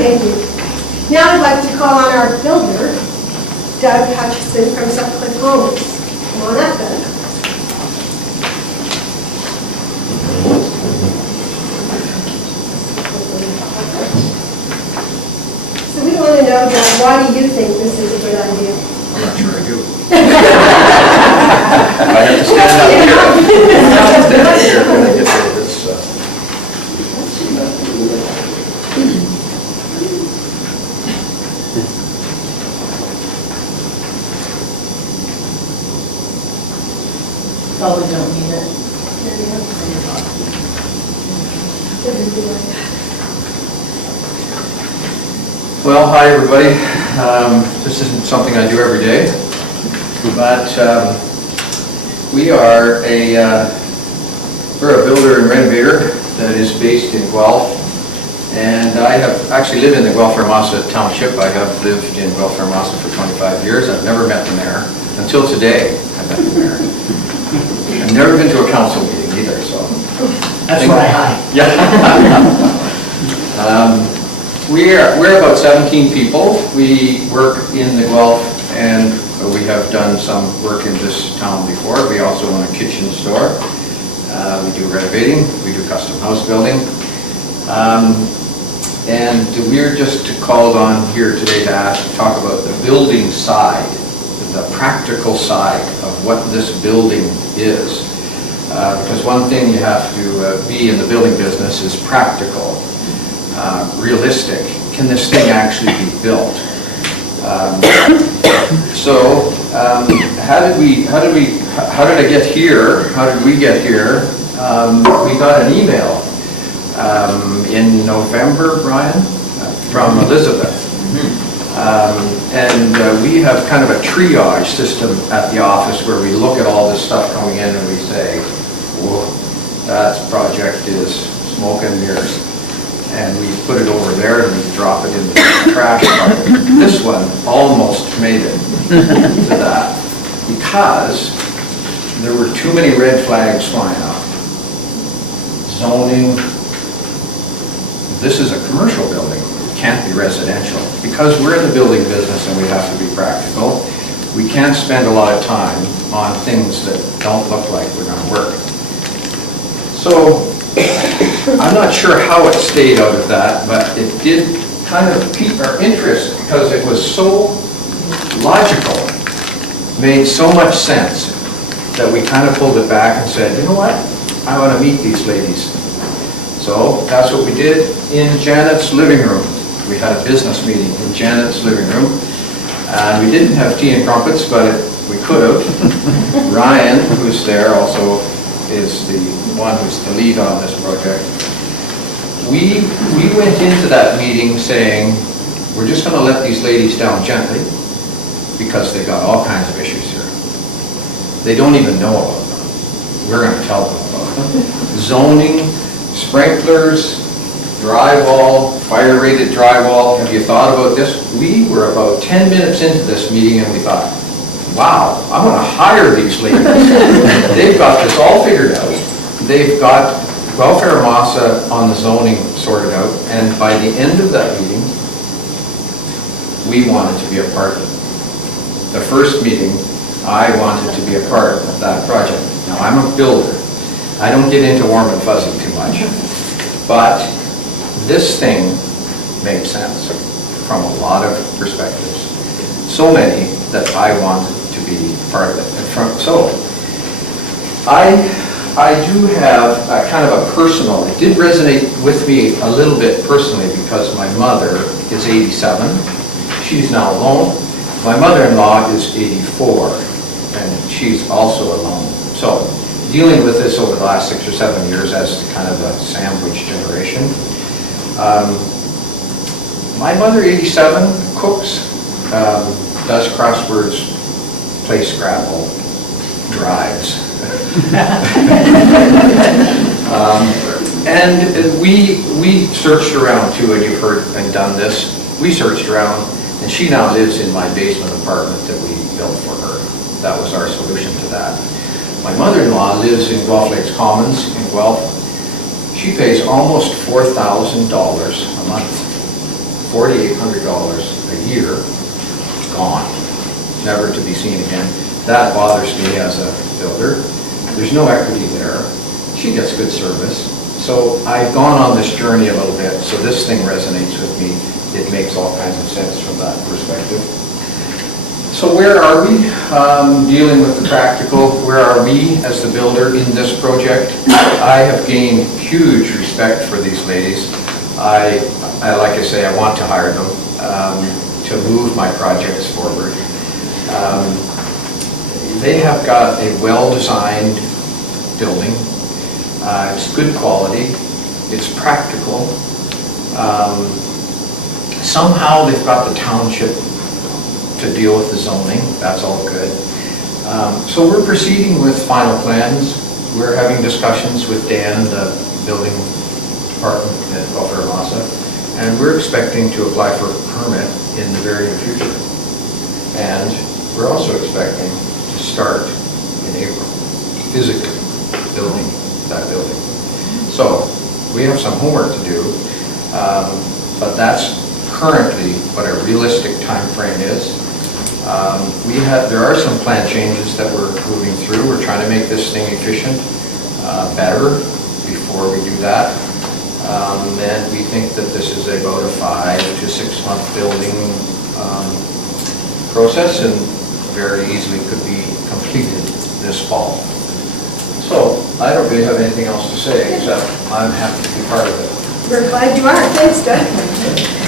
Thank you. Now I'd like to call on our builder, Doug Hutchison from Sutcliffe Homes. Come on up, Doug. So we want to know, Doug, why do you think this is a good idea? I'm not sure I do. I have to stand up here. I have to stand up here when I get rid of this. Probably don't need it. Well, hi everybody. This isn't something I do every day, but we're a builder and renovator that is based in Guelph, and I have actually lived in the Guelph-Hermosa Township. I have lived in Guelph-Hermosa for 25 years. I've never met the mayor until today. I met the mayor. I've never been to a council meeting either, so. That's why hi. Yeah. We're about 17 people. We work in the Guelph, and we have done some work in this town before. We also own a kitchen store. We do renovating. We do custom house building. And we're just called on here today to talk about the building side, the practical side of what this building is. Because one thing you have to be in the building business is practical, realistic. Can this thing actually be built? How did I get here? How did we get here? We got an email in November, Brian, from Elizabeth. And we have kind of a triage system at the office where we look at all this stuff coming in and we say, whoa, that project is smoke and mirrors. And we put it over there and we drop it in the trash bucket. This one almost made it to that because there were too many red flags flying up. Zoning, this is a commercial building, it can't be residential. Because we're in the building business and we have to be practical, we can't spend a lot of time on things that don't look like they're going to work. So, I'm not sure how it stayed out of that, but it did kind of pique our interest because it was so logical, made so much sense that we kind of pulled it back and said, you know what, I want to meet these ladies. So that's what we did in Janet's living room. We had a business meeting in Janet's living room. And we didn't have tea and crumpets, but we could have. Ryan, who's there, also is the one who's the lead on this project. We went into that meeting saying, we're just going to let these ladies down gently because they've got all kinds of issues here. They don't even know about them. We're going to tell them about them. Zoning, sprinklers, drywall, fire-rated drywall. Have you thought about this? We were about 10 minutes into this meeting and we thought, wow, I'm going to hire these ladies. They've got this all figured out. They've got Guelph-Hermosa on the zoning sorted out, and by the end of that meeting, we wanted to be a part of it. The first meeting, I wanted to be a part of that project. Now, I'm a builder. I don't get into warm and fuzzy too much, but this thing makes sense from a lot of perspectives. So many that I wanted to be part of it. So, I do have a kind of a personal, it did resonate with me a little bit personally because my mother is 87. She's now alone. My mother-in-law is 84, and she's also alone. So, dealing with this over the last 6 or 7 years as kind of a sandwich generation. My mother, 87, cooks, does crosswords, plays Scrabble, drives. And we searched around too, and you've heard and done this. We searched around, and she now lives in my basement apartment that we built for her. That was our solution to that. My mother-in-law lives in Guelph Lakes Commons in Guelph. She pays almost $4,000 a month $4,800 a year, gone, never to be seen again. That bothers me as a builder. There's no equity there. She gets good service. So I've gone on this journey a little bit, so this thing resonates with me. It makes all kinds of sense from that perspective. So where are we? Dealing with the practical, where are we as the builder in this project? I have gained huge respect for these ladies. Like I say, I want to hire them to move my projects forward. They have got a well-designed building. It's good quality. It's practical. Somehow they've got the township to deal with the zoning. That's all good. So we're proceeding with final plans. We're having discussions with Dan, the building department at Welfare Massa, and we're expecting to apply for a permit in the very near future. And we're also expecting to start in April, physically building that building. So we have some homework to do, but that's currently what a realistic time frame is. There are some plan changes that we're moving through. We're trying to make this thing efficient, better before we do that. And we think that this is about a 5 to 6 month building process, and very easily could be completed this fall. So I don't really have anything else to say, except I'm happy to be part of it. We're glad you are. Thanks, Doug.